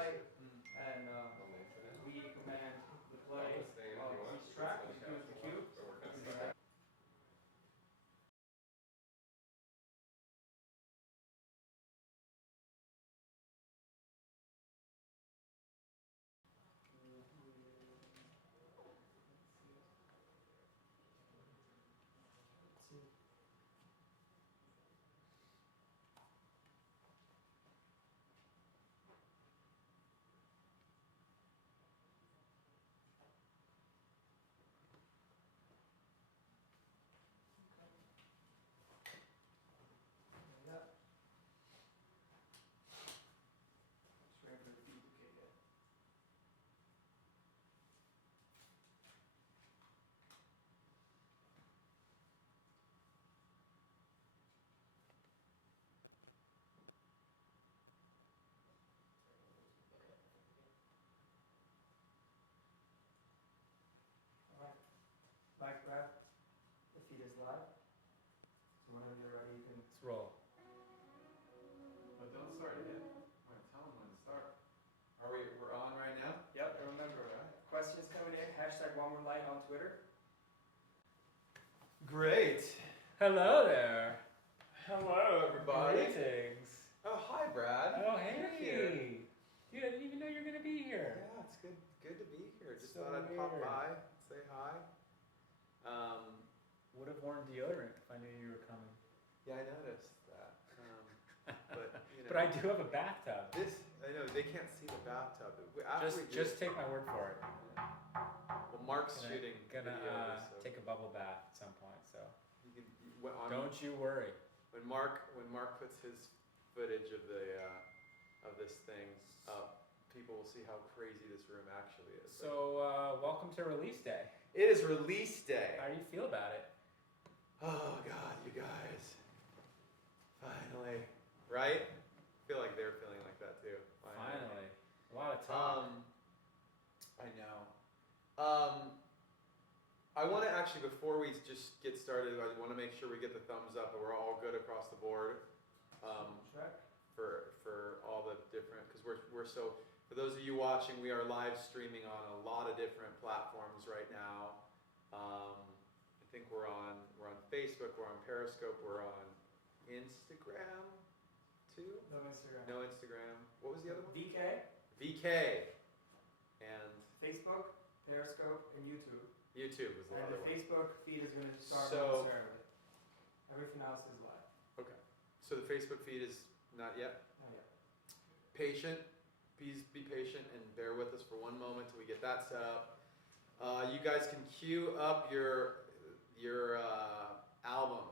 light, and we command the play of each track, which includes the cue. Mic grab, the feed is live. So whenever you're ready, you can. Let's roll. But don't start yet. All right, tell them when to start. We're on right now? Yep, and remember, questions coming in, hashtag one more light on Twitter. Great. Hello there. Hello, everybody. Greetings. Oh, hi, Brad. Oh, You're hey. here. Dude, I didn't even know you were going to be here. Yeah, it's good to be here. Just So thought I'd pop weird. by, say hi. Would have worn deodorant if I knew you were coming. Yeah, I noticed that. But you know, But I do have a bathtub. I know they can't see the bathtub. Just take my word for it. Well, Mark's shooting Gonna videos, so take a bubble bath at some point. So don't you worry. When Mark puts his footage of this thing up, people will see how crazy this room actually is. So welcome to release day. It is release day. How do you feel about it? Oh God, you guys! Finally, right? I feel like they're feeling like that too. Finally. A lot of talk. I know. I want to actually, before we just get started, I want to make sure we get the thumbs up and we're all good across the board. For all the different, because we're so. For those of you watching, we are live streaming on a lot of different platforms right now. I think we're on Facebook, we're on Periscope, we're on Instagram too. No Instagram. No Instagram. What was the other one? VK. VK. And Facebook, Periscope, and YouTube. YouTube was the And other the one. Facebook feed is going to start So- momentarily. Everything else is live. Okay. So the Facebook feed is not yet. Not yet. Patient. Please be patient and bear with us for one moment till we get that set up. You guys can queue up your album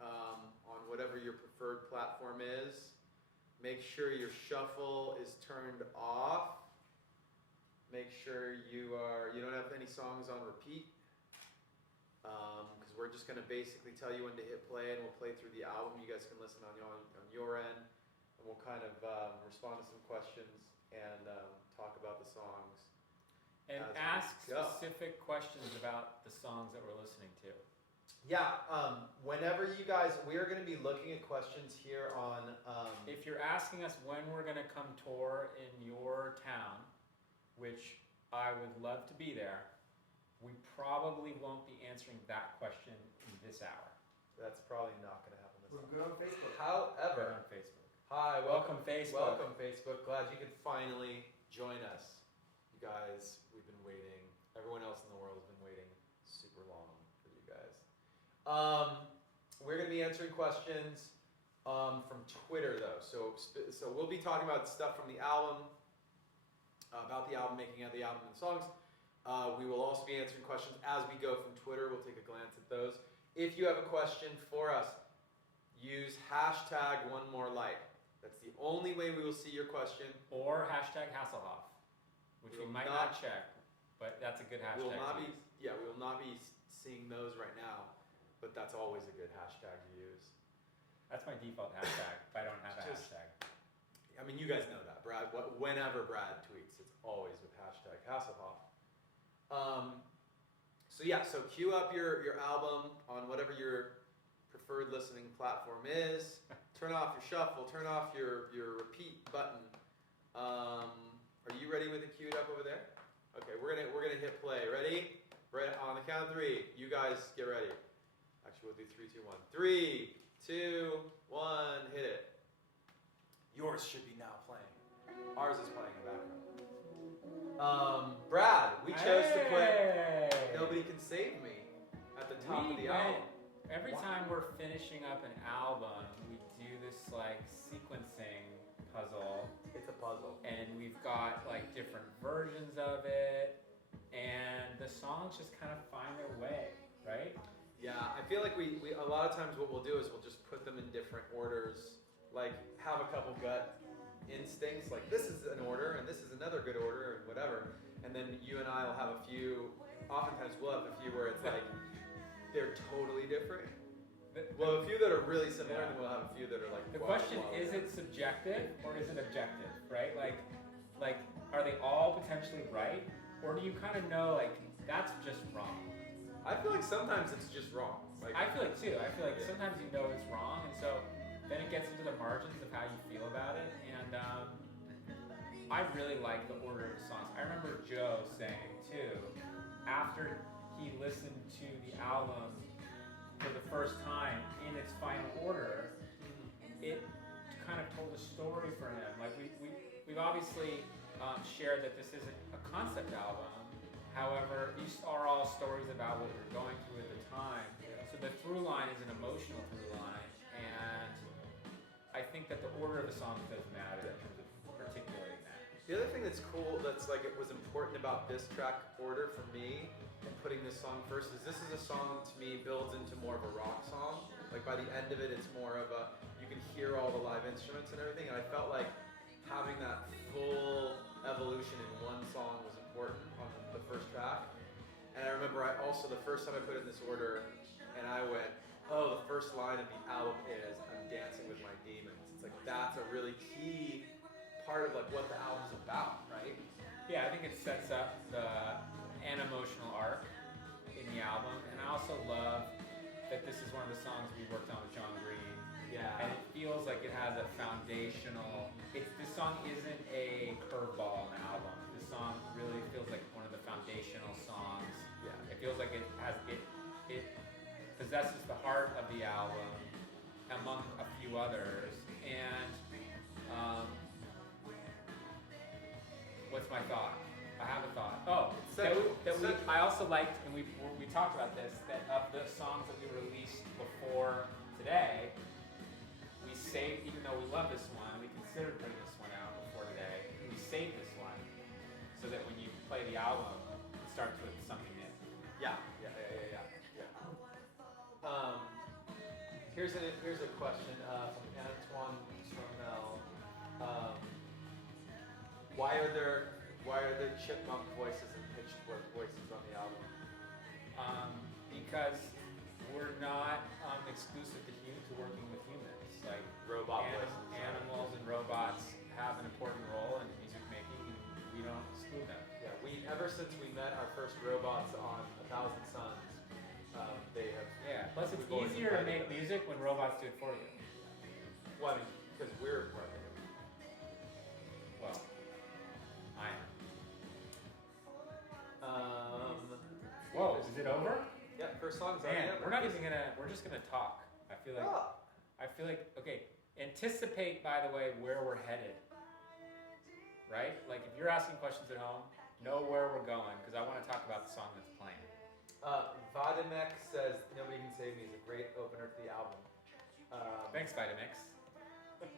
on whatever your preferred platform is. Make sure your shuffle is turned off. Make sure you don't have any songs on repeat. Because we're just going to basically tell you when to hit play, and we'll play through the album. You guys can listen on your end, and we'll kind of respond to some questions and talk about the songs. And ask specific questions about the songs that we're listening to. Yeah, whenever you guys, we are going to be looking at questions here on. If you're asking us when we're going to come tour in your town, which I would love to be there, we probably won't be answering that question in this hour. That's probably not going to happen this We're time. good on Facebook. We're However, on Facebook. hi, Welcome, Facebook. Welcome Facebook. Glad you could finally join us. You guys, we've been waiting. Everyone else in the world has been waiting super long for you guys. We're going to be answering questions from Twitter though. So we'll be talking about stuff from the album, about the album, making of the album and the songs. We will also be answering questions as we go from Twitter. We'll take a glance at those. If you have a question for us, use hashtag #OneMoreLight. That's the only way we will see your question. Or hashtag Hasselhoff, which we might not check, but that's a good hashtag. We will not to be, use. yeah, we will not be seeing those right now, but that's always a good hashtag to use. That's my default hashtag if I don't have a hashtag. I mean, you guys know that, Brad. Whenever Brad tweets, it's always with hashtag Hasselhoff. So queue up your album on whatever your preferred listening platform is. Turn off your shuffle. Turn off your repeat button. Are you ready with it queued up over there? Okay, we're gonna hit play. Ready? Right on the count of 3. You guys get ready. Actually, we'll do 3, 2, 1. 3, 2, 1. Hit it. Yours should be now playing. Ours is playing in the background. Brad, we chose to put "Nobody Can Save Me" at the top of the album. Every time we're finishing up an album, we do this like sequencing puzzle. It's a puzzle. And we've got like different versions of it, and the songs just kind of find their way, right? Yeah, I feel like we a lot of times what we'll do is we'll just put them in different orders, like have a couple gut instincts, like this is an order and this is another good order and whatever, and then you and I will have a few, oftentimes we'll have a few where it's like they're totally different. Well, a few that are really similar, and then we'll have a few that are like. The question is it subjective or is it objective, right? Like, are they all potentially right, or do you kind of know like that's just wrong? I feel like sometimes it's just wrong. Like, I feel like too. I feel like sometimes you know it's wrong, and so then it gets into the margins of how you feel about it. And I really like the order of the songs. I remember Joe saying too, after he listened to the album for the first time in its final order, it kind of told a story for him. Like we've obviously shared that this isn't a concept album. However, these are all stories about what we were going through at the time. So the through line is an emotional through line, and I think that the order of the songs does matter in terms of articulating that. The other thing that's cool, that's like it was important about this track order for me and putting this song first, is this is a song that to me builds into more of a rock song. Like by the end of it, it's more of a, you can hear all the live instruments and everything, and I felt like having that full evolution in one song was important on the first track. And I remember the first time I put it in this order, and I went, oh, the first line of the album is "I'm dancing with my demons." It's like that's a really key part of like what the album's about, right? Yeah, I think it sets up an emotional arc in the album, and I also love that this is one of the songs we worked on with John Green. Yeah. And it feels like it has a foundational. This song isn't a curveball on the album. This song really feels like one of the foundational songs. Yeah. It feels like it possesses the heart of the album, among a few others. And what's my thought? I have a thought. Oh, I also liked, and we talked about this, that of the songs that we released before today, we saved, even though we love this one, we considered putting this one out before today, we saved this one so that when you play the album, it starts with something new. Yeah. Here's a question from Antoine Tronel. Why are there chipmunk voices and pitchfork voices on the album? Because we're not exclusive to working with humans. Like Robot voices. Animals and robots have an important role in music making, and we don't exclude them. Yeah, ever since we met our first robots on 1,000 Suns, they have. Yeah. Plus, it's easier to make music when robots do it for you. Well, I mean, because we're part of it. Well, I am. Whoa, is it over? Yeah, first song's Man, already over. we're not even gonna. We're just gonna talk. I feel like. Okay. Anticipate, by the way, where we're headed. Right? Like, if you're asking questions at home, know where we're going, because I want to talk about the song that's playing. Vadimek says "Nobody Can Save Me" is a great opener to the album. Thanks, Vitamix. Can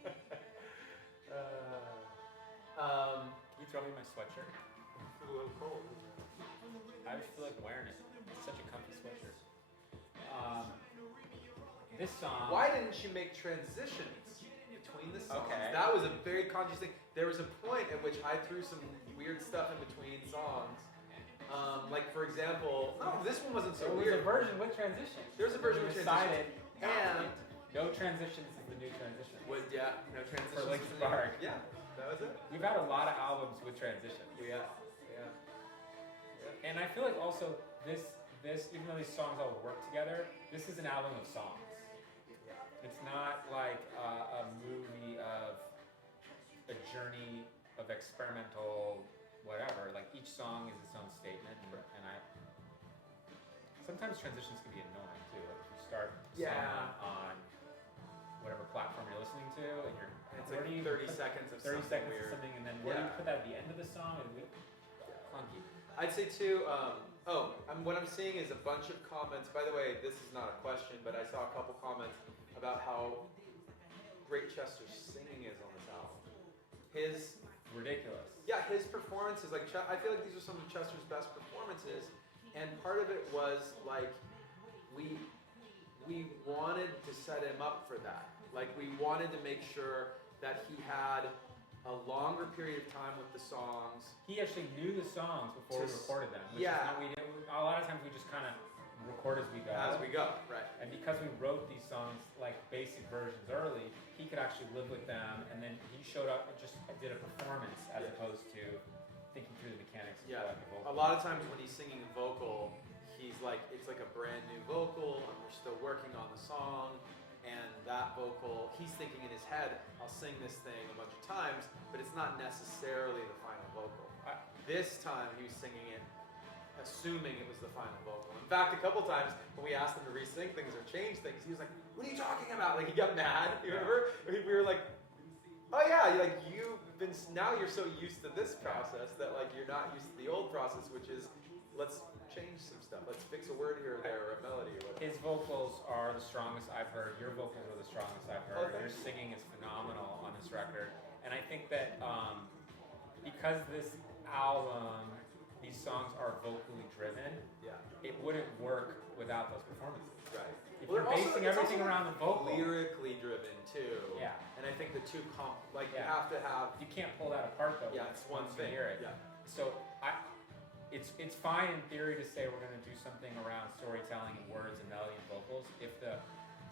you throw me my sweatshirt? It's a little cold. I just feel like wearing it. It's such a comfy sweatshirt. This song. Why didn't you make transitions between the songs? Okay. That was a very conscious thing. There was a point at which I threw some weird stuff in between songs. Like for example, this one wasn't so There was weird. a version with transition. There's a version with transition. And no transitions is the new transition. no transitions. For Linkin Park. Yeah, that was it. We've had a lot of albums with transitions. Yeah. And I feel like also this even though these songs all work together, this is an album of songs. It's not like a movie of a journey of experimental, whatever. Like each song is its own statement, and I sometimes transitions can be annoying too. Like if you start a song on whatever platform you're listening to, and it's like 30 seconds of 30 something seconds weird. of something, and then where do you put that at the end of the song? Clunky. I'd say too. What I'm seeing is a bunch of comments. By the way, this is not a question, but I saw a couple comments about how great Chester's singing is on this album. His ridiculous. Yeah, his performances, like I feel like these are some of Chester's best performances, and part of it was like we wanted to set him up for that. Like we wanted to make sure that he had a longer period of time with the songs. He actually knew the songs before we recorded them. Which is not, a lot of times we just kind of record as we go. As we go, right. And because we wrote these songs like basic versions early, he could actually live with them, and then he showed up and just did a performance as opposed to thinking through the mechanics of what the vocal. A lot of times when he's singing a vocal, he's like, it's like a brand new vocal, and we're still working on the song. And that vocal, he's thinking in his head, I'll sing this thing a bunch of times, but it's not necessarily the final vocal. This time he was singing it, assuming it was the final vocal. In fact, a couple times when we asked him to re-sing things or change things, he was like, what are you talking about? Like he got mad, you remember? We were like, oh yeah, like now you're so used to this process that like you're not used to the old process, which is, let's change some stuff. Let's fix a word here or there or a melody or whatever. His vocals are the strongest I've heard. Your vocals are the strongest I've heard. Your singing is phenomenal on this record. And I think that because this album, these songs are vocally driven, it wouldn't work without those performances. Right. If you're basing everything around the vocal. Lyrically driven too. Yeah. And I think the two you have to have. You can't pull that apart though. Yeah, it's one thing. Hear it. Yeah. So it's fine in theory to say we're going to do something around storytelling and words and melody and vocals. If the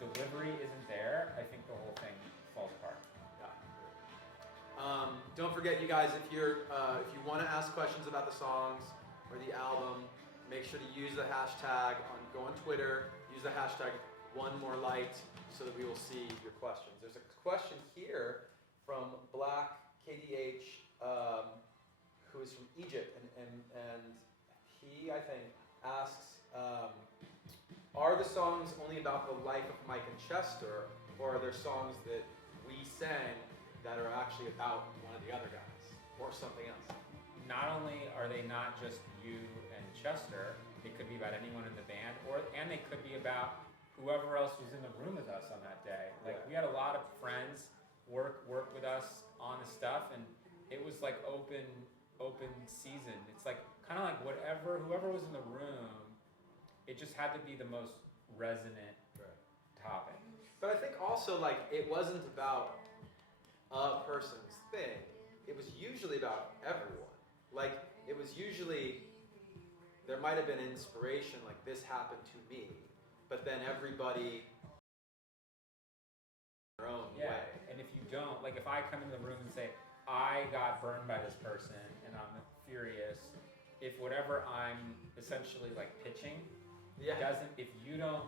delivery isn't there, I think the whole thing falls apart. Yeah. Don't forget, you guys, if you want to ask questions about the songs or the album, make sure to use the hashtag go on Twitter. Use the hashtag #OneMoreLight so that we will see your questions. There's a question here from Black KDH. Who is from Egypt, and he, I think, asks, are the songs only about the life of Mike and Chester, or are there songs that we sang that are actually about one of the other guys, or something else? Not only are they not just you and Chester, it could be about anyone in the band, and they could be about whoever else was in the room with us on that day. Like, we had a lot of friends work with us on the stuff, and it was like open season. It's like kind of like whoever was in the room, it just had to be the most resonant topic. But I think also like it wasn't about a person's thing. It was usually about everyone. Like it was usually there might have been inspiration like this happened to me, but then everybody their own way. And if you don't, like if I come into the room and say I got burned by this person and I'm furious, if whatever I'm essentially like pitching doesn't, if you don't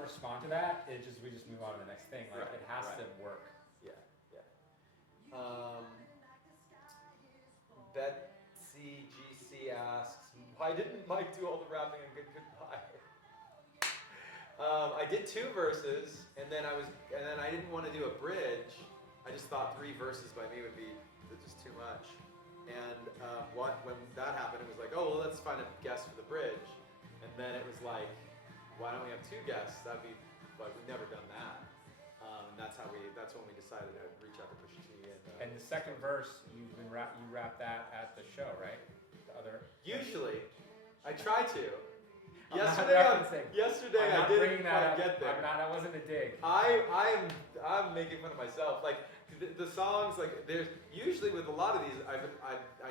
respond to that, we just move on to the next thing. Like it has to work. Yeah. Betsy GC asks, why didn't Mike do all the rapping in Good Goodbye? I did 2 verses, and then I didn't want to do a bridge. I just thought 3 verses by me would be just too much. And when that happened, it was like, oh, well, let's find a guest for the bridge. And then it was like, why don't we have 2 guests? That'd be, but we've never done that. And that's when we decided to reach out to Pusha T. And the second verse, you rap that at the show, right? Usually, I try to. Yesterday I didn't quite get there. That wasn't a dig. I'm making fun of myself. Like the songs, like there's usually with a lot of these, I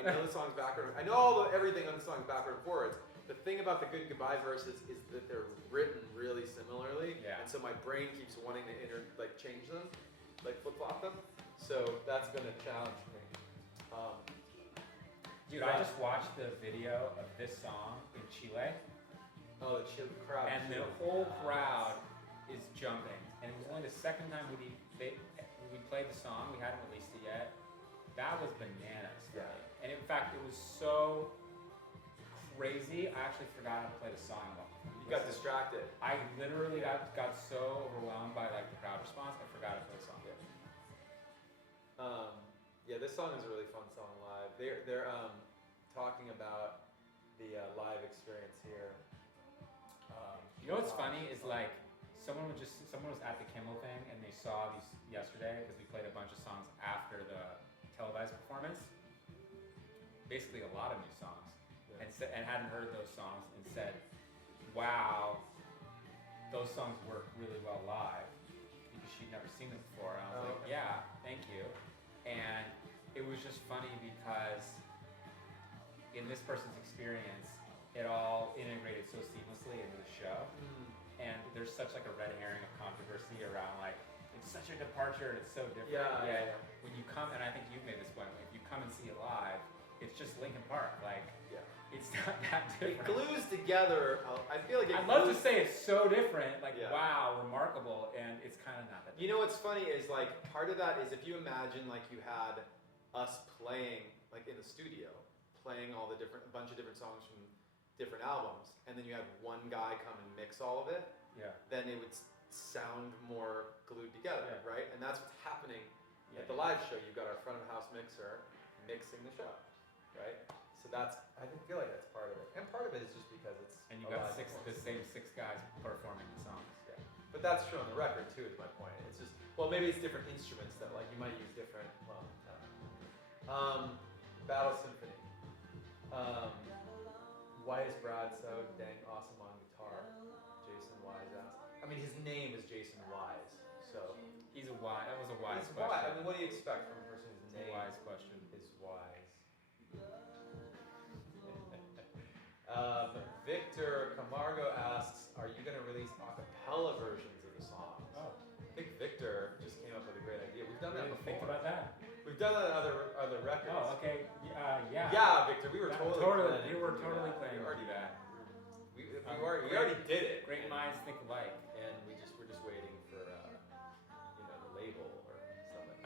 know the songs backward. I know everything on the songs backward and forwards. The thing about the Good Goodbye verses is that they're written really similarly, and so my brain keeps wanting to change them, like flip flop them. So that's been a challenge for me. Dude, I just watched the video of this song in Chile. Oh, the Chile crowd. And the whole crowd is jumping. And it was only the second time we played the song. We hadn't released it yet. that was bananas for Yeah. me. And in fact, it was so crazy, I actually forgot how to play the song. You got distracted. I literally got so overwhelmed by like the crowd response, I forgot to play the song. Yeah, this song is a really fun song live. They're talking about the live experience here. You know what's funny is like someone was at the Kimmel thing and they saw these yesterday because we played a bunch of songs after the televised performance. Basically a lot of new songs, and hadn't heard those songs and said, "Wow, those songs work really well live," because she'd never seen them before. And I was like, okay. "Yeah, thank you." And it was just funny because in this person's experience, it all integrated so seamlessly into the show. And there's such like a red herring of controversy around like, it's such a departure and it's so different. Yeah. When you come, and I think you've made this point, if you come and see it live, it's just Linkin Park. Like, it's not that It different. glues together. I feel like I'd love to say it's so different, like Yeah. wow, remarkable, and it's kind of not that different. You know what's funny is like part of that is if you imagine like you had us playing like in the studio, playing a bunch of different songs from different albums, and then you had one guy come and mix all of it, then it would sound more glued together, right? And that's what's happening at the live show. You've got our front of house mixer mixing the show, right? So I feel like that's part of it, and part of it is just because it's And you got the same six guys performing the songs. Yeah, but that's true on the record too. Is my point. It's just maybe it's different instruments that like you might use different. Battle Symphony. Why is Brad so dang awesome on guitar? Jason Wise asked. I mean, his name is Jason Wise, so He's a wise. That was a wise he's question. wise. I mean, what do you expect from a person whose It's a name wise question. is Wise? Victor Camargo asks, "Are you going to release a cappella versions of the songs?" Oh, I think Victor just came up with a great idea. We've done that really before. think about that. We've done that on other records. Oh, okay. Yeah. Yeah, Victor, we were Yeah, totally planning we were to do totally that. planning We to already do that. we already did it. Great minds think alike. And we're just waiting for the label or something.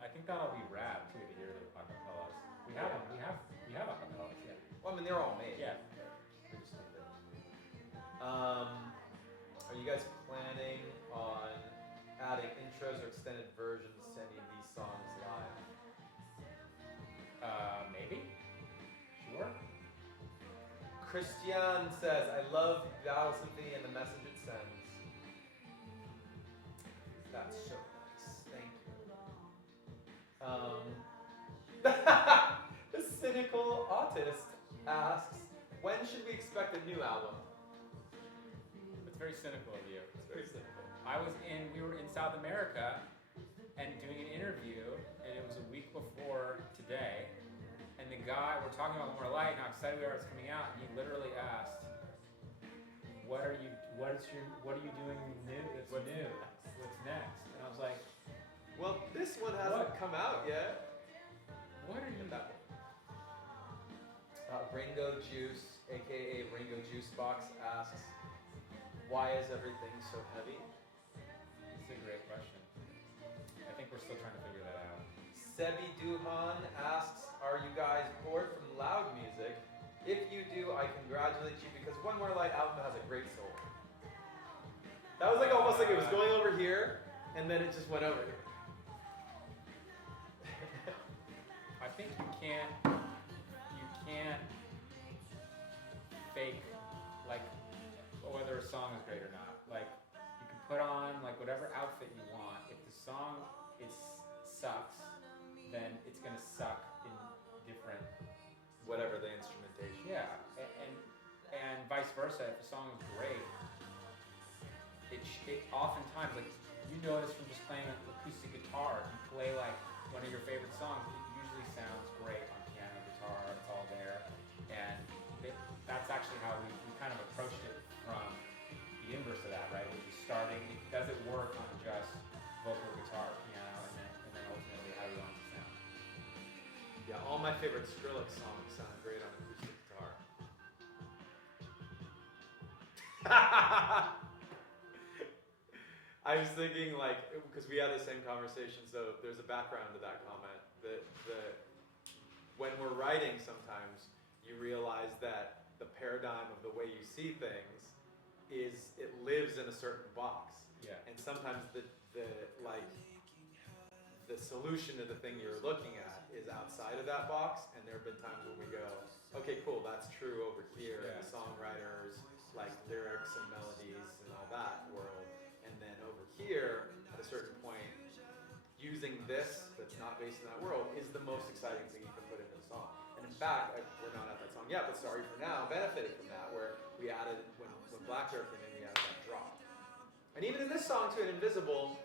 I think that'll be rad too to hear the acapellas. We have them. We have acapellas. Yeah. Well, I mean, they're all made. Yeah. We just need to. Are you guys planning on adding intros or extended versions to any of these songs live? Maybe. Sure. Christian says, "I love Battle Symphony and the message it sends." That's so nice. Thank you. The cynical autist asks, "When should we expect a new album?" It's very cynical of you. It's very cynical. We were in South America and doing an interview, and it was a week before today. And the guy, we're talking about More Light and how excited we are it's coming out, and he literally asked, what are you doing new that's new? What's next? And I was like, Well, this one hasn't come out yet. what are you That one. Ringo Juice, aka Ringo Juice Box, asks, "Why is everything so heavy?" It's a great question. I think we're still trying to figure that out. Sebi Duhan asks, "Are you guys bored from loud music? If you do, I congratulate you because One More Light album has a great soul." That was like almost like it was going over here, and then it just went over here. I think you can't fake like whether a song is great or not. Like you can put on like whatever outfit you want. If the song sucks, then it's gonna suck in different. Whatever the instrumentation. Yeah, and vice versa. If the song is great, it oftentimes like you notice from just playing an acoustic guitar, if you play like one of your favorite songs, it usually sounds great on piano, guitar, it's all there. And that's actually how we kind of approached it from the inverse of that, right? Which is starting, does it work on just vocal, guitar, piano, and then ultimately how you want it to sound. Yeah, all my favorite Skrillex songs sound great on acoustic guitar. I was thinking like, because we had the same conversation, so there's a background to that comment. When we're writing sometimes, you realize that the paradigm of the way you see things is, it lives in a certain box. Yeah. And sometimes the solution to the thing you're looking at is outside of that box, and there have been times when we go, okay, cool, that's true over here in the songwriters, like lyrics and melodies and all that world, and then over here, at a certain point, using this that's not based in that world is the most exciting thing you can put into the song. And in fact, we're not at that song yet, but Sorry For Now benefited from that, where we added, when Black Bear came in, we added that drop. And even in this song, too, in Invisible,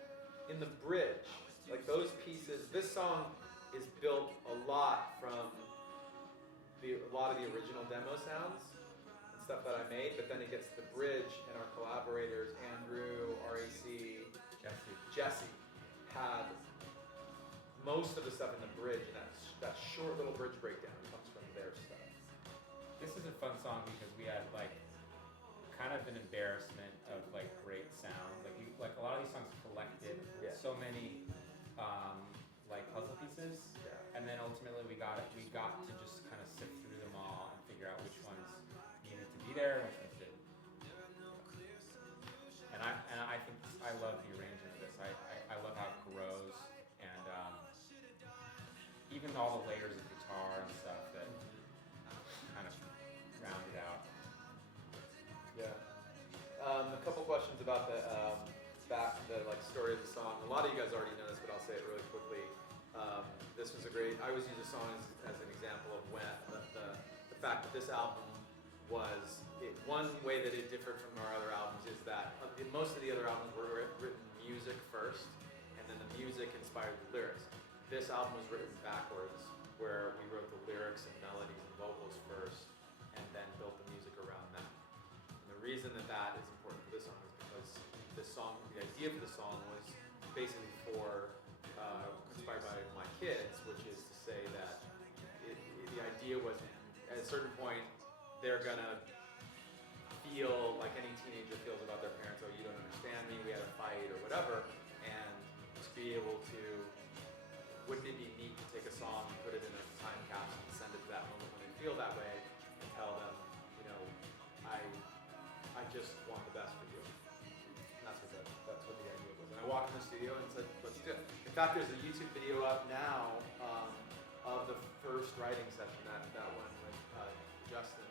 in the bridge, like those pieces, this song is built a lot from a lot of the original demo sounds and stuff that I made, but then it gets the bridge, and our collaborators, Andrew, RAC, Jesse, had most of the stuff in the bridge, and that short little bridge breakdown comes from their stuff. This is a fun song because we had like kind of an embarrassment of like great sound. Like a lot of these songs collected so many like puzzle pieces, and then ultimately we got to just kind of sift through them all and figure out which ones needed to be there and which ones didn't. And I think I love the arrangement of this. I love how it grows, and even all the layers of guitar and stuff that kind of round it out. Yeah. A couple questions about the story of the song. A lot of you guys already know this, but I'll say it really quickly. This was I always use a song as an example of when the fact that this album was, one way that it differed from our other albums is that most of the other albums were written music first, and then the music inspired the lyrics. This album was written backwards, where we wrote the lyrics and melodies and vocals first, and then built the music around that. And the reason that is important for this song is because the idea for the song was basically inspired by my kids, which is to say that the idea was, at a certain point, they're gonna feel like any teenager feels about their parents. Oh, you don't understand me, we had a fight or whatever. And to be able to, wouldn't it be neat to take a song and put it in a time capsule and send it to that moment when they feel that way, and tell them, I just want the best for you. And that's what the idea was. And I walked in the studio and said, let's do it. In fact, there's a YouTube video up now of the first writing session, that one with Justin.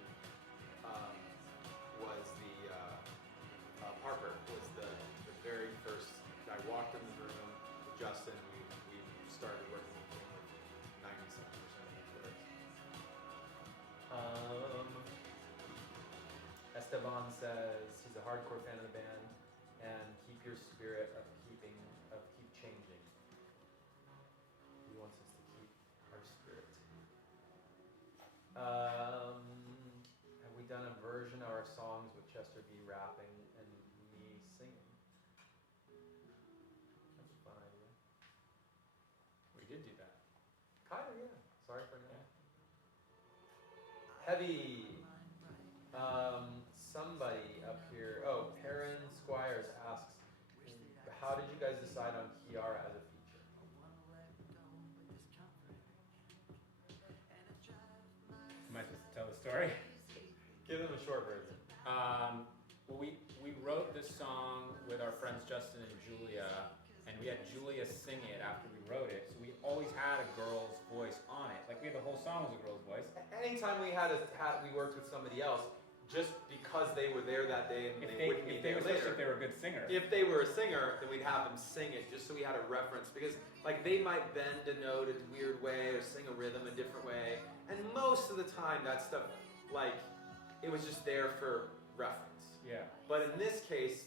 Was the Parker was the very first. I walked in the room with Justin. We started working with him with 97% of the lyrics. Esteban says he's a hardcore fan of the band, and keep your spirit of keep changing. He wants us to keep our spirit. Have we done a version of our songs with Chester B rapping and me singing? That's a fun idea. We did do that. Kind of, yeah. Sorry for now. Heavy. Somebody up here. Oh, Perrin Squires asks, how did you guys decide on Kiara as a feature? Am I supposed to tell the story? Give them a short version. Well, we wrote this song with our friends Justin and Julia, and we had Julia sing it after we wrote it. So we always had a girl's voice on it. Like, we had the whole song was a girl's voice. Anytime we worked with somebody else, just because they were there that day and they wouldn't be there later. If they were a good singer. If they were a singer, then we'd have them sing it just so we had a reference. Because like they might bend a note a weird way or sing a rhythm a different way. And most of the time that stuff, like, it was just there for reference. Yeah. But in this case,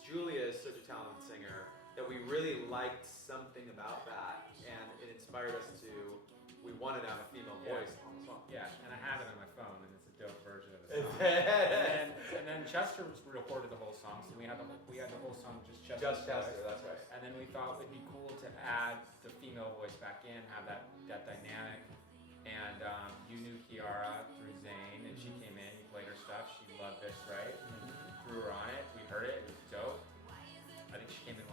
Julia is such a talented singer that we really liked something about that. And it inspired us we wanted to have a female voice on the song. Yeah, and I have it on my phone, and it's a dope version of the song. and then Chester recorded the whole song, so we had the whole song just Chester. Just Chester, that's right. And then we thought it'd be cool to add the female voice back in, have that dynamic. And you knew Kiara through Zane, and she came in, you played her stuff, she loved this, right? Threw her on it, we heard it, it was dope. I think she came in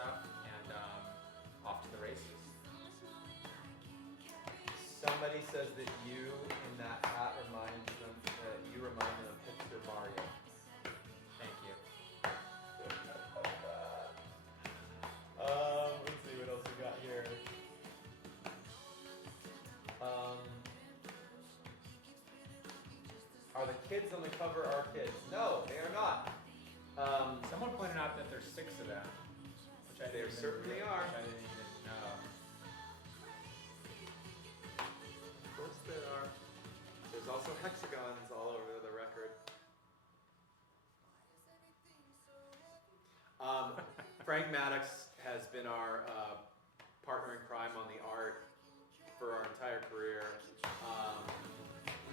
stuff, and off to the races. Somebody says that you in that hat remind them of hipster Mario. Thank you. Let's see what else we got here. Are the kids on the cover our kids? No, they are not. Someone pointed out that there's 6 of them, which I There didn't even certainly are. Which I didn't even know. Of course there are. There's also hexagons all over the record. Frank Maddox has been our partner in crime on the art for our entire career.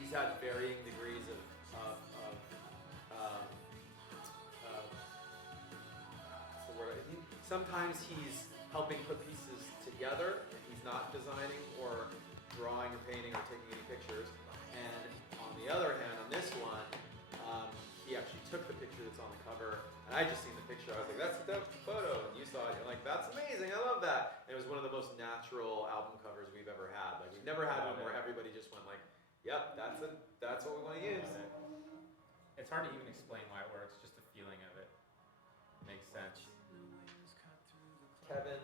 He's had varying degrees of what's the word? Sometimes he's helping put pieces together, and he's not designing or drawing or painting or taking any pictures. And on the other hand, on this one, he actually took the picture that's on the cover, and I just seen the picture. I was like, that's a dope photo, and you saw it. You're like, that's amazing. I love that. And it was one of the most natural album covers we've ever had. Like, we've never had one where everybody just went like, yep, that's what we want to use. It's hard to even explain why it works. Just the feeling of it makes sense. Kevin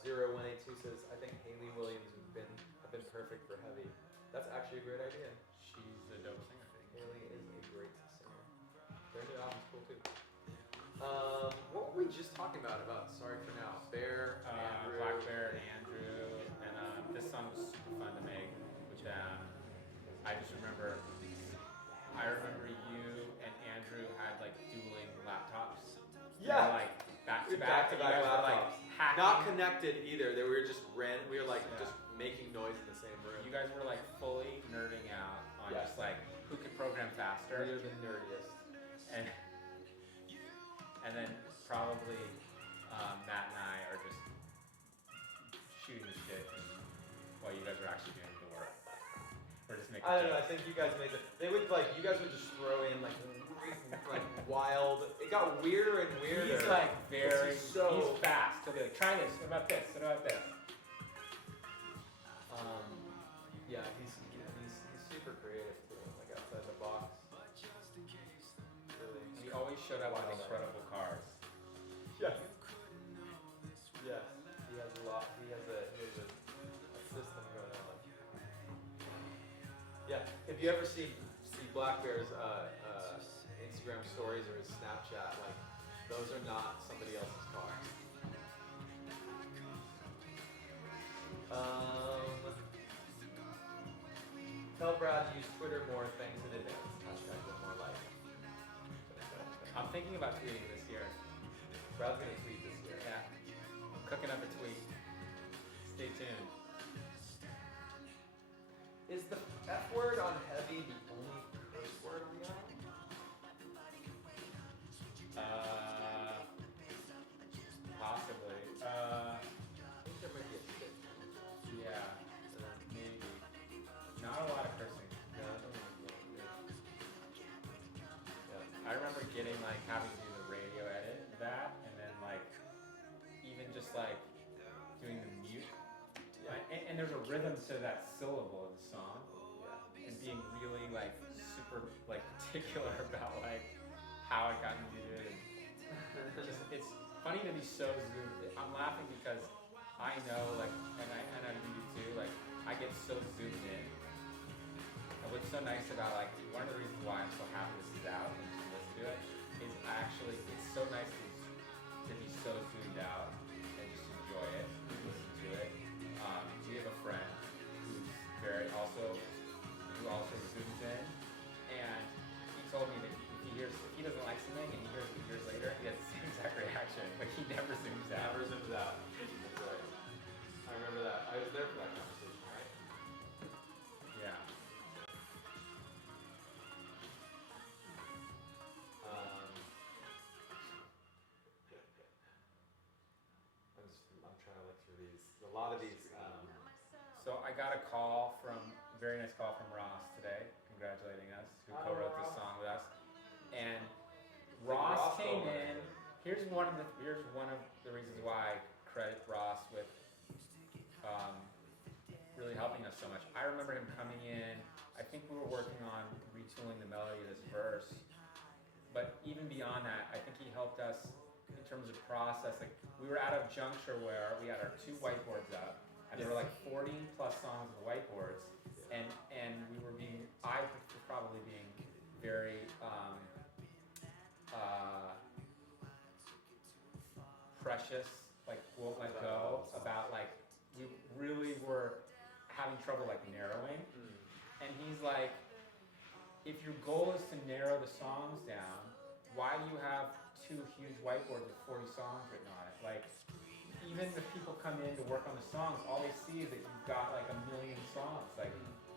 0182 says, I think Hayley Williams have been perfect for heavy. That's actually a great idea. She's a dope singer. Hayley is a great singer. Their new album's cool too. What were we just talking about? Sorry for Now. Bear, Andrew. Black Bear and Andrew, and this song was super fun to make, which I just remember. I remember you and Andrew had like dueling laptops. Yeah. They were, like back to back laptops. Like, hacking. Not connected either. They were just we were like just making noise in the same room. You guys were like fully nerding out on Yes. just like who could program faster. We're the nerdiest. And then probably Matt and I are just shooting the shit while you guys are actually doing the work. We're just making I don't know. I jokes. think you guys made it. You guys would just throw in like wild. It got weirder and weirder. He's like He's he's fast. He'll be like, try this. What about this? What about this? Yeah, he's super creative too. Like outside the box. Really. He always showed up with Wild. incredible cars. Yes. Yes. He has a lot. He has a system going on. Yeah. If you ever see Black Bear's Instagram stories or his Snapchat, like those are not somebody else's cars. Tell Brad to use Twitter more. Thanks in advance. Hashtag with more life. I'm thinking about tweeting this year. Brad's gonna tweet this year. Yeah. I'm cooking up a tweet. Stay tuned. Is the F word on heavy the only curse word on the album? Possibly. I think there might be a stick. Yeah. Maybe. Not a lot of cursing. Yeah, I don't know. Yeah. I remember getting like having to do the radio edit of that, and then like even just like doing the mute. And there's a rhythm to that syllable in the song, and being really like super like particular about like how it got muted. And just it's funny to be so zoomed. I'm laughing because I know like, and I do too. Like I get so zoomed in. And what's so nice about like one of the reasons why I'm so happy this is out and to listen to it is actually it's so nice to be so zoomed out and just enjoy it, listen to it. We have a friend who also zooms in, and he told me that if he doesn't like something and he hears it years later, he has the same exact reaction, but he never zooms out. Never zooms out. That's right. I remember that. I was there for that conversation, right? Yeah. I'm trying to look through these. A lot of these. So I got a call from a very nice call from Ross today, congratulating us, who co-wrote this song with us. And Ross came in. here's one of the reasons why I credit Ross with really helping us so much. I remember him coming in. I think we were working on retooling the melody of this verse, but even beyond that, I think he helped us in terms of process. Like we were at a juncture where we had our 2 whiteboards up, and there were like 40 plus songs of whiteboards, and we were being, I was probably being very precious, like won't let go about like we really were having trouble like narrowing, and he's like, if your goal is to narrow the songs down, why do you have 2 huge whiteboards with 40 songs written on it? Like, even if people come in to work on the songs, all they see is that you've got like 1 million songs. Like,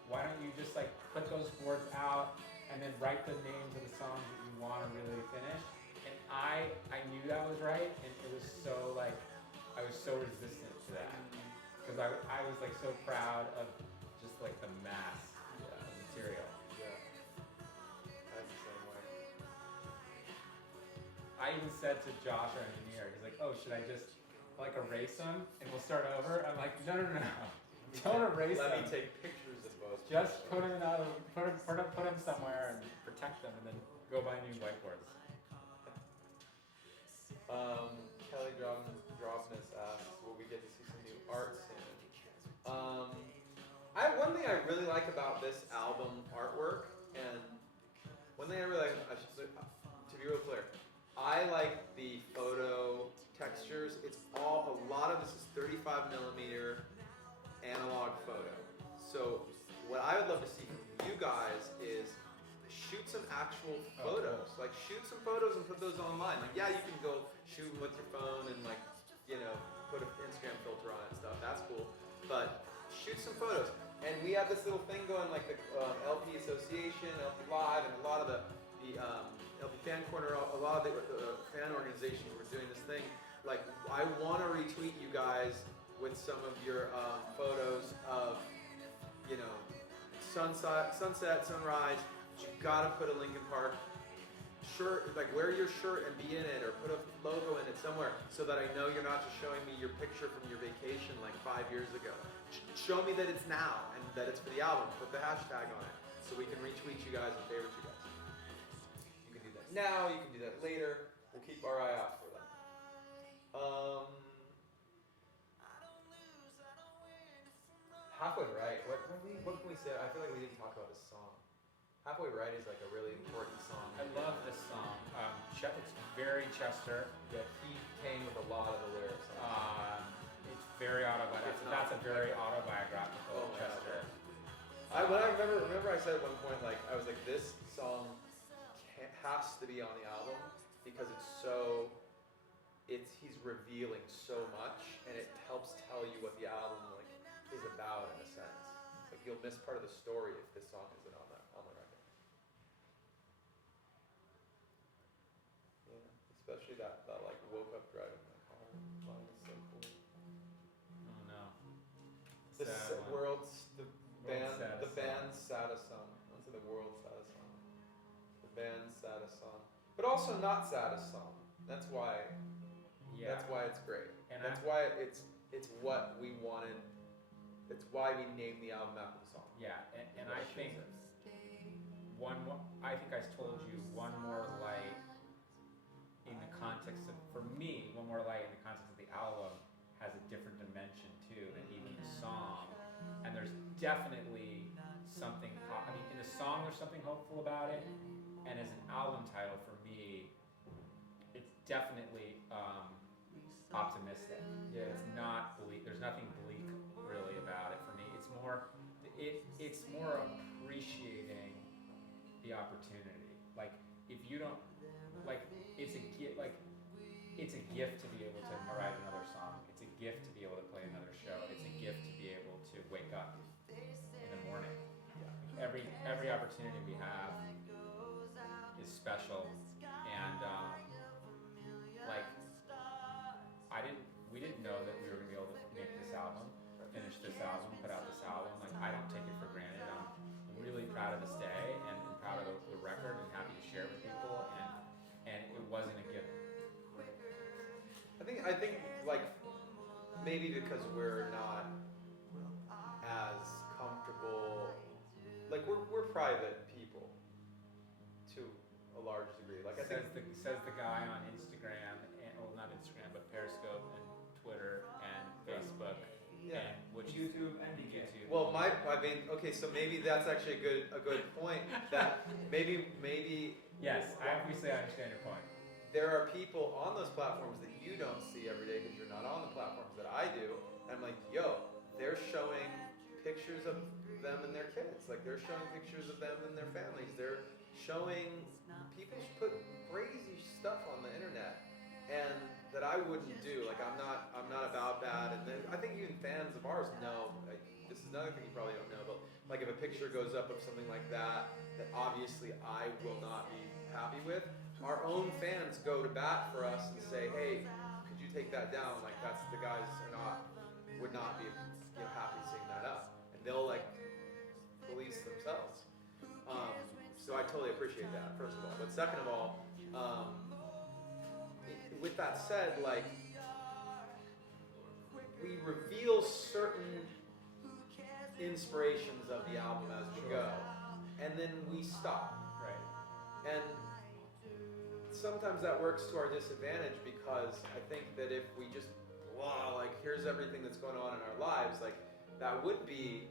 why don't you just like put those boards out and then write the names of the songs that you want to really finish? And I knew that was right, and it was so like, I was so resistant to that. Because I was like so proud of just like the mass of material. I even said to Josh, our engineer, he's like, oh, should I just like erase them and we'll start over? I'm like, no. Don't erase them. Let me take pictures of both. Just put them somewhere and protect them and then go buy new whiteboards. Kelly Drobness asks, will we get to see some new art soon? One thing I really like about this album artwork, and one thing I really like, to be real clear, I like the photo textures. It's a lot of this is 35 millimeter analog photo. So what I would love to see from you guys is shoot some actual photos. Like shoot some photos and put those online. Like yeah, you can go shoot them with your phone and like, you know, put an Instagram filter on it and stuff. That's cool. But shoot some photos. And we have this little thing going like the LP Association, LP Live, and a lot of the LP Fan Corner, a lot of the fan organizations were doing this thing. Like, I want to retweet you guys with some of your photos of, you know, sunset, sunrise. You gotta put a Linkin Park shirt, like wear your shirt and be in it, or put a logo in it somewhere, so that I know you're not just showing me your picture from your vacation like 5 years ago. Show me that it's now and that it's for the album. Put the hashtag on it so we can retweet you guys and favorite you guys. You can do that now. You can do that later. We'll keep our eye out for them. Halfway Right. What can we say? I feel like we didn't talk about this song. Halfway Right is like a really important song. I love this song. It's very Chester. Yeah, he came with a lot of the lyrics. It's very autobiographical. That's a very autobiographical Chester. I remember I said at one point, like, I was like, this song has to be on the album because he's revealing so much, and it helps tell you what the album like is about in a sense. Like you'll miss part of the story if this song isn't on the record. Yeah, especially that like woke up driving my car line is so cool. Oh no. The band's saddest song. Onto the world's saddest song. The band's saddest song, but also not saddest song. That's why. Yeah. That's why it's great. And that's why it's what we wanted. It's why we named the album after the song. Yeah, and I think I think I told you One More Light in the context of, for me, One More Light in the context of the album has a different dimension too than even the song. And there's definitely something, in the song there's something hopeful about it, and as an album title for me, it's definitely optimistic. Yeah. It's not bleak. There's nothing bleak really about it for me. It's more appreciating the opportunity. Like if you don't, like it's a gift. Like it's a gift to be able to write another song. It's a gift to be able to play another show. It's a gift to be able to wake up in the morning. Yeah. Every opportunity we have is special, and like we didn't know that we were gonna be able to make this album, finish this album, put out this album. Like I don't take it for granted. I'm really proud of this day and proud of the record and happy to share it with people. And it wasn't a given. think like maybe because we're not as comfortable, like we're private people to a large degree. Like I think says the guy on Instagram, and well, not Instagram, but Periscope and Twitter and Facebook yeah. and which YouTube and YouTube. Well, I mean, okay, so maybe that's actually a good point. That maybe yes, I obviously understand your point. there are people on those platforms that you don't see every day because you're not on the platforms that I do. And I'm like, yo, they're showing pictures of them and their kids. Like they're showing pictures of them and their families. They're showing people put crazy stuff on the internet, and that I wouldn't do. Like I'm not about that. And then I think even fans of ours know. Like, this is another thing you probably don't know, but like if a picture goes up of something like that obviously I will not be happy with, our own fans go to bat for us and say, hey, could you take that down? Like that's the guys would not be happy seeing that up, and they'll like police themselves. So I totally appreciate that, first of all. But second of all, with that said, like we reveal certain inspirations of the album as we go, and then we stop. Right. And sometimes that works to our disadvantage because I think that if we just blah, like here's everything that's going on in our lives, like that would be,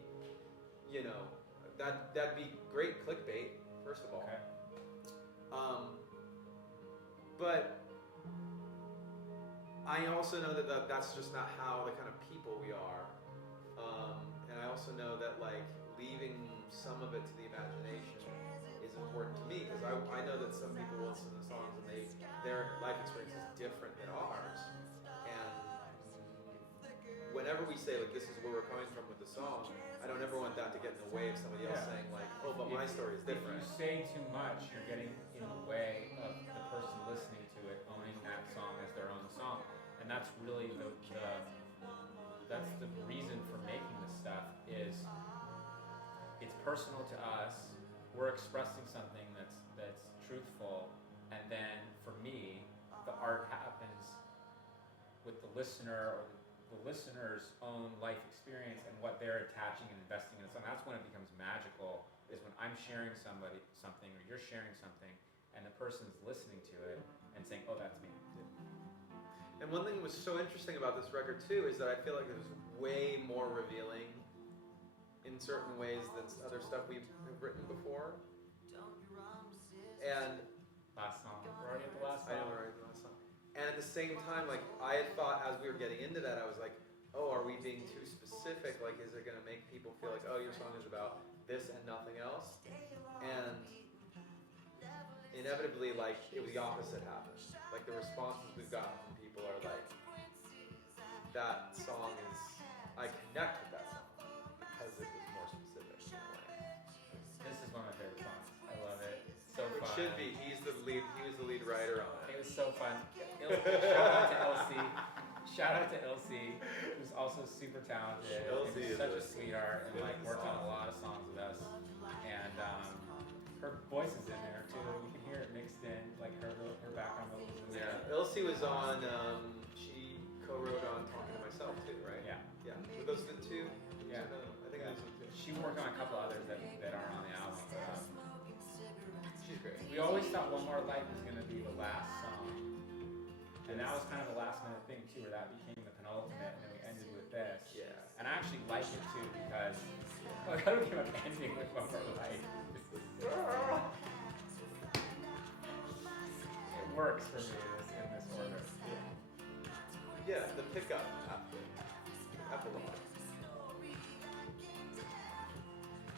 that'd be great clickbait, first of all. Okay. But I also know that that's just not how the kind of people we are. And I also know that like leaving some of it to the imagination is important to me because I know that some people will listen to the songs and their life experience is different than ours. And whenever we say like this is where we're coming from with the song, I don't ever want that to get in the way of somebody else saying like, oh, but my story is different. If you say too much, you're getting in the way of the person listening to it owning that song as their own song. And that's really that's the reason for making this stuff is it's personal to us. We're expressing something that's truthful, and then for me, the art happens with the listener or the listener's own life experience and what they're attaching and investing in. So that's when it becomes magical. Is when I'm sharing something, or you're sharing something, and the person's listening to it and saying, "Oh, that's me." And one thing that was so interesting about this record too is that I feel like it was way more revealing in certain ways than other stuff we've written before. And last song, we're already at the last song. I know we're already at the last song. And at the same time, like I had thought as we were getting into that, I was like, oh, are we being too specific? Like, is it going to make people feel like, oh, your song is about this and nothing else? And inevitably, like it was the opposite happened. Like the responses we've gotten from people are like, that song is, I connect with that song because it was more specific in a way. This is one of my favorite songs. I love it. So It fun. should be. He was the lead writer on It it. was so fun. Shout out to Elsie. Shout out to Elsie, who's also super talented. Elsie and is such a sweetheart, and like worked on a lot of songs with us. And her voice is in there too. You can hear it mixed in, like her background vocals in there. Yeah. Elsie was on. She co-wrote on "Talking to Myself" too, right? Yeah. Yeah. Were those the two? Yeah. I think those were the two. She worked on a couple others that aren't on the album. But, She's great. we always thought "One More Light" was gonna be the last song, and that was kind of a last minute thing too, where that became the penultimate, and then we ended with this. Yeah. And I actually like it too because I don't give up ending with "One More Light." It works for me in this order. Yeah, the pickup after epilogue.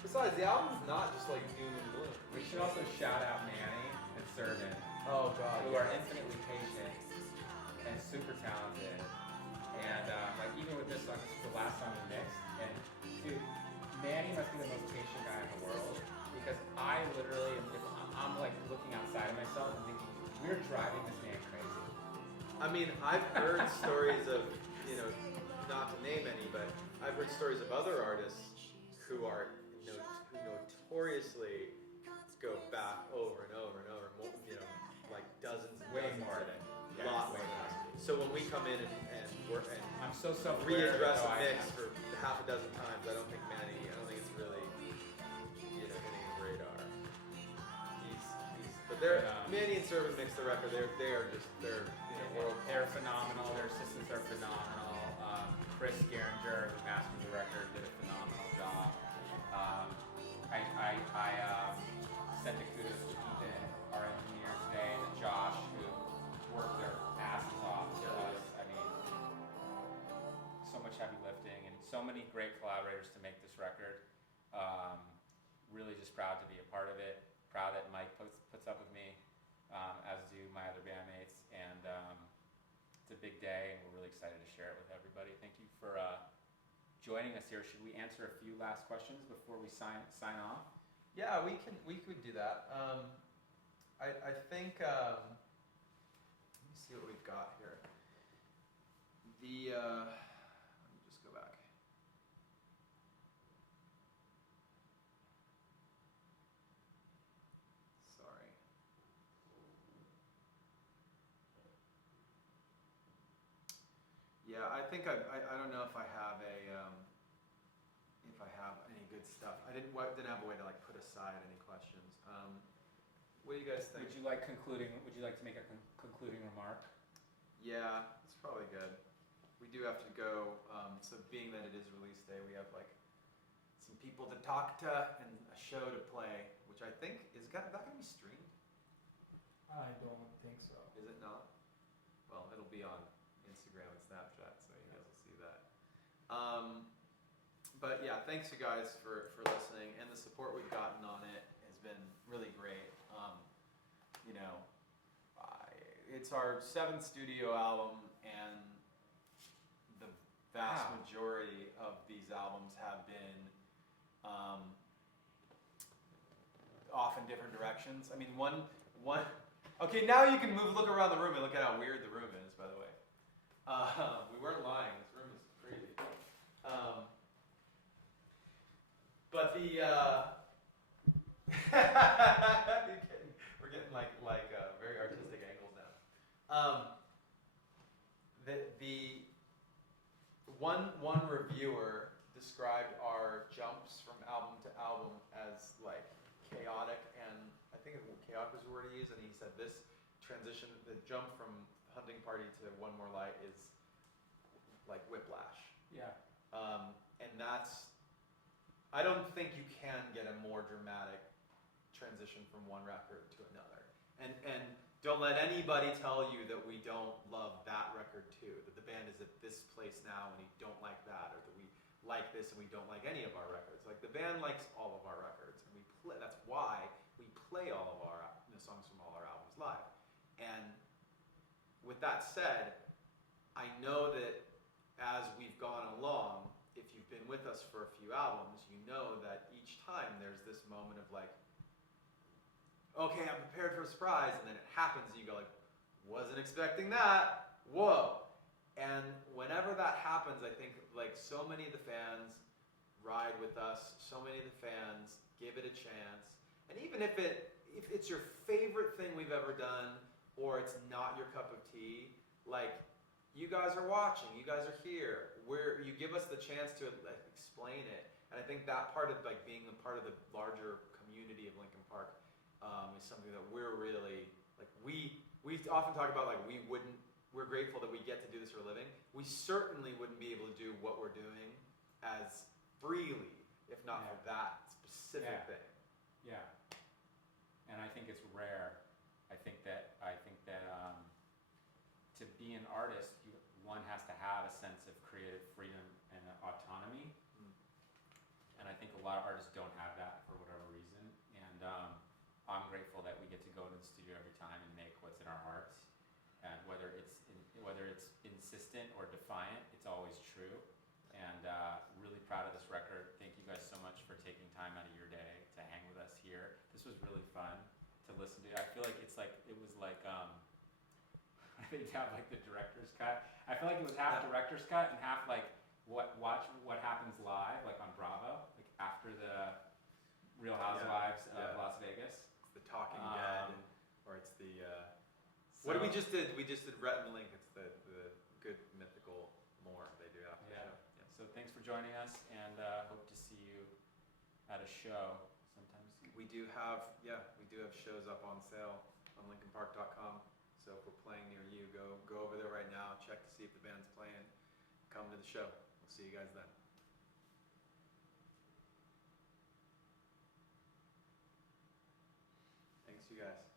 Besides, the album's not just like doom and gloom. We should also shout out Manny and Servant, Oh god. who are infinitely patient and super talented. And like even with this song, this is the last song we mixed. And dude, Manny must be the most patient guy in the world because I literally, I'm like looking outside of myself and thinking, we're driving this man crazy. I mean, I've heard stories of, not to name any, but I've heard stories of other artists who are, who notoriously go back over and over and over, like dozens and Way dozens more of than lot way more than more. us. So when we come in and work and I'm so self-aware. readdress a though, mix for half a dozen times, I don't think it's really, hitting his radar. But Manny and Servant mixed the record. They're world. They're phenomenal. Their assistants are phenomenal. Chris Geringer, who mastered the record, did a phenomenal job. I sent a kudos to Ethan, our engineer today, and Josh, who worked their asses off for us. I mean, so much heavy lifting and so many great collaborators to make this record. Really just proud to be a part of it. Proud that Mike puts up with me, as do my other bandmates, and it's a big day, and we're really excited to share it with everybody. Thank you for joining us here. Should we answer a few last questions before we sign off? Yeah, we could do that. I think let me see what we've got here. Let me just go back. Sorry. Yeah, I think I don't know if I have any good stuff. I didn't have a way to like put aside any questions. What do you guys think? Would you like to make a concluding remark? Yeah, it's probably good. We do have to go. So being that it is release day, we have like some people to talk to and a show to play, which I think is that going to be streamed? I don't think so. Is it not? Well, it'll be on Instagram and Snapchat, so you guys will see that. But yeah, thanks you guys for listening, and the support we've gotten on it has been really great. It's our 7th studio album, and the vast majority of these albums have been off in different directions. I mean, one. Okay, now you can look around the room and look at how weird the room is. By the way, we weren't lying. This room is crazy. But the we're getting like very artistic angles now. The one reviewer described our jumps from album to album as like chaotic, and I think chaotic was the word he used, and he said this transition, the jump from Hunting Party to One More Light is like whiplash. Yeah. And that's, I don't think you can get a more dramatic transition from one record to another. And don't let anybody tell you that we don't love that record too, that the band is at this place now and we don't like that, or that we like this and we don't like any of our records. Like the band likes all of our records, and that's why we play all of our songs from all our albums live. And with that said, I know that as we've gone along, if you've been with us for a few albums, you know that each time there's this moment of like, okay, I'm prepared for a surprise, and then it happens, and you go like, wasn't expecting that, whoa. And whenever that happens, I think like so many of the fans ride with us, so many of the fans give it a chance, and even if it's your favorite thing we've ever done, or it's not your cup of tea, like, you guys are watching, you guys are here, you give us the chance to like explain it, and I think that part of like being a part of the larger community of Linkin Park is something that we're really, like, we often talk about like we're grateful that we get to do this for a living. We certainly wouldn't be able to do what we're doing as freely if not for that specific thing. Yeah. And I think it's rare. I think that to be an artist, one has to have a sense of creative freedom and autonomy. And I think a lot of artists don't have that for whatever reason. And I'm grateful that we get to go to the studio every time and make what's in our hearts. And whether it's insistent or defiant, it's always true. And really proud of this record. Thank you guys so much for taking time out of your day to hang with us here. This was really fun to listen to. I feel like it was like I think to have like the director's cut. I feel like it was half director's cut and half like watch what happens live, like on Bravo, like after the Real Housewives of Las Vegas. It's the Talking Dead, or it's the what did we just did? We just did Rhett and Link. It's the good mythical lore they do after Yeah. the show. Yeah. So thanks for joining us, and hope to see you at a show sometime soon. We do have shows up on sale on linkinpark.com. So if we're playing near you, go over there right now, check to see if the band's playing. Come to the show. We'll see you guys then. Thanks, you guys.